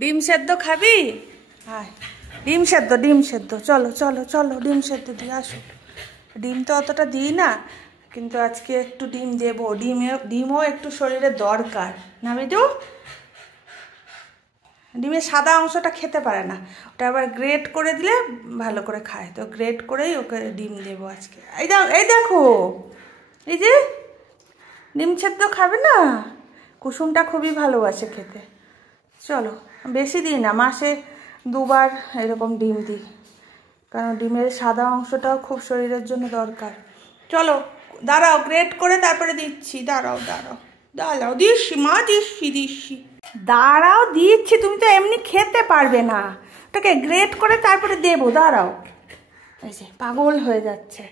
ডিম সেদ্ধ খাবি? হ্যাঁ, ডিম সেদ্ধ। চলো চলো চলো, ডিম সেদ্ধ দিয়ে আসো। ডিম তো অতটা দিই না, কিন্তু আজকে একটু ডিম দেবো। ডিমও একটু শরীরে দরকার না বিদু? ডিমের সাদা অংশটা খেতে পারে না, ওটা আবার গ্রেট করে দিলে ভালো করে খায়, তো গ্রেট করেই ওকে ডিম দেবো আজকে। এই দেখো, এই যে ডিম সেদ্ধ খাবে না? কুসুমটা খুবই ভালোবাসে খেতে। চলো, বেশি দিই না, মাসে 2বার এরকম ডিম দিই, কারণ ডিমের সাদা অংশটাও খুব শরীরের জন্য দরকার। চলো দাঁড়াও, গ্রেট করে তারপরে দিচ্ছি। দাঁড়াও দিচ্ছি মা, দিচ্ছি। দাঁড়াও দিচ্ছি, তুমি তো এমনি খেতে পারবে না, ওটাকে গ্রেট করে তারপরে দেবো। দাঁড়াও। এই যে পাগল হয়ে যাচ্ছে,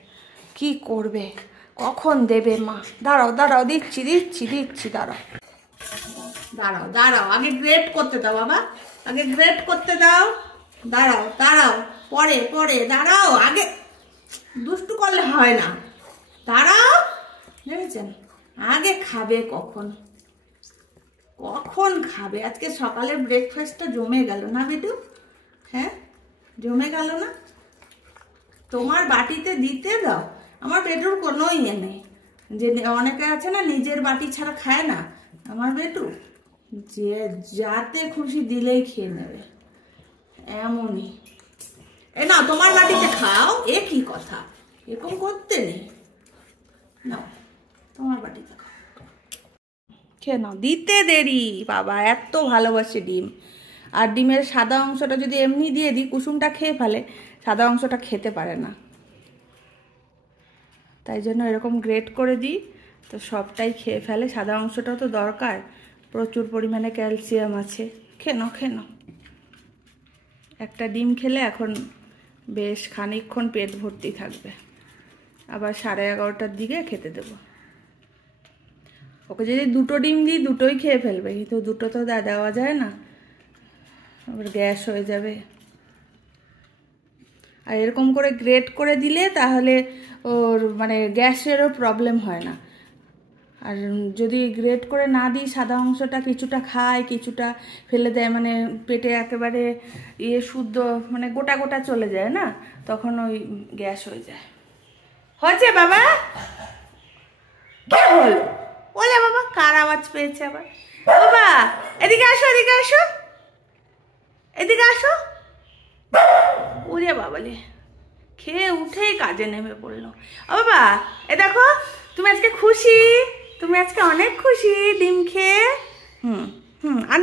কি করবে, কখন দেবে মা? দাঁড়াও দিচ্ছি। দাঁড়াও আগে গ্রেট করতে দাও বাবা, আগে গ্রেট করতে দাও। দাঁড়াও পরে দাঁড়াও, আগে দুষ্টু করলে হয় না। দাঁড়াও, ভেবেছেন আগে খাবে কখন খাবে? আজকে সকালের ব্রেকফাস্টটা জমে গেল না বেটু? হ্যাঁ, জমে গেল না? তোমার বাটিতে দিতে দাও। আমার বেটুর কোনো ইয়ে নেই, যে অনেকে আছে না নিজের বাটি ছাড়া খায় না, আমার বেটু যে যাতে খুশি দিলেই খেয়ে নেবে, এমনই। এ না, তোমার বাটিতে খাও, এ কি কথা, এরকম করতে নেই। নাও, তোমার বাটিতে খাও, খেয়ে নাও। দিতে দেরি, বাবা এত ভালোবাসে ডিম। আর ডিমের সাদা অংশটা যদি এমনি দিয়ে দিই, কুসুমটা খেয়ে ফেলে, সাদা অংশটা খেতে পারে না, তাই জন্য এরকম গ্রেট করে দিই, তো সবটাই খেয়ে ফেলে। সাদা অংশটাও তো দরকার, প্রচুর পরিমাণে ক্যালসিয়াম আছে। খেয়ে নাও। একটা ডিম খেলে এখন বেশ খানিকক্ষণ পেট ভর্তি থাকবে, আবার 11:30টার দিকে খেতে দেবো। ওকে যদি 2টো ডিম দিই, 2টোই খেয়ে ফেলবে, কিন্তু 2টো তো দেওয়া যায় না, আবার গ্যাস হয়ে যাবে। আর এরকম করে গ্রেট করে দিলে তাহলে ওর মানে গ্যাসেরও প্রবলেম হয় না। আর যদি গ্রেট করে না দিই, সাদা অংশটা কিছুটা খায়, কিছুটা ফেলে দেয়, মানে পেটে একেবারে শুদ্ধ মানে গোটা চলে যায় না, তখন ওই গ্যাস হয়ে যায়। হয়েছে বাবা? কি হলো? ওলে বাবা, কার আওয়াজ পেয়েছে আবার? বাবা এদিকে আসো। ওরে বাবালে, খেয়ে উঠেই কাজে নেমে পড়লো। ও বাবা, এ দেখো, তুমি আজকে খুশি, তুমি আজকে অনেক খুশি ডিম খেয়ে। আর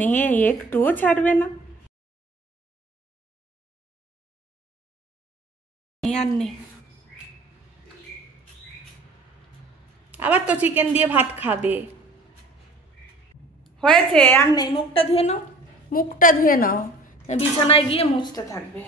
নেই, একটুও ছাড়বে না। আর নেই, আবার তো চিকেন দিয়ে ভাত খাবে। হয়েছে, আর নেই। মুখটা ধুয়ে নাও, বিছানায় গিয়ে মুছতে থাকবে।